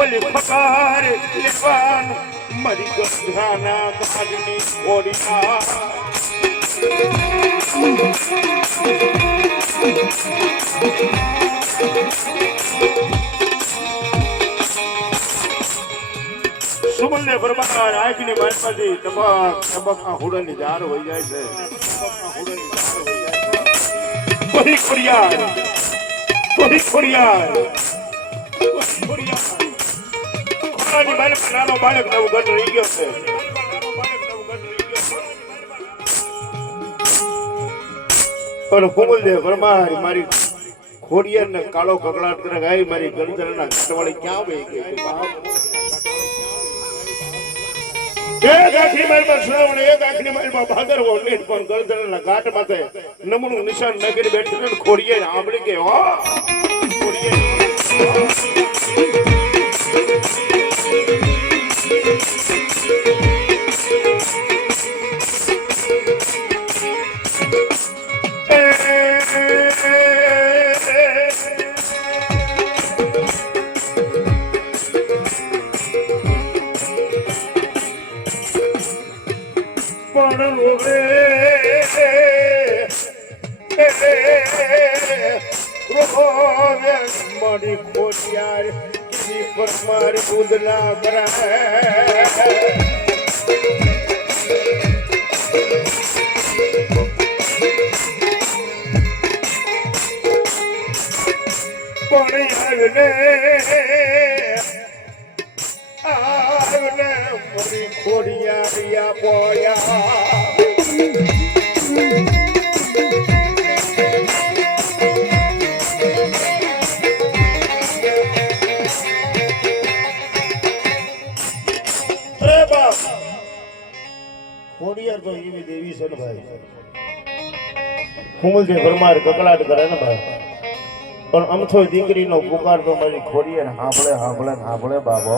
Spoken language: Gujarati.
ઓલી પગાર લેવાનું મારી ગંધાના ગાજની ઓડીમાં સુમલને બરબાર આંખની બાજુમાંથી તબકના હુડાની ધાર હોઈ જાય છે. કોઈ ખોડિયાર ખોડાની બાજુ નાનો બાળક નવું ગઢ રહી ગયો છે. પણ સુમલને બરબાર મારી ખોડિયાર ને કાળો કકડાટ કરે ગાય મારી ગરદનના ઘાટવાળી ક્યાં વહી ગઈ? એક આખરી માલમાં શ્રાવણ, એક આખરી માલમાં ભાદરવો નીર, પણ ગરદનના ઘાટ માથે નમણું નિશાન નગરી બેઠી ને ખોડીએ આંબળી કે હો ખોડીએ. મારી ખોડિયાર કિરી પર માર બુદલા કરાય પણ મારી ખોડિયાર પોયા ખોડિયાર તો એવી દેવી છે ને ભાઈ. સુમલજી પરમાર કકડાટ કરે ને ભાઈ, પણ અમથો દીકરીનો પુકાર તો મારી ખોડિયાર સાંભળે બાબો.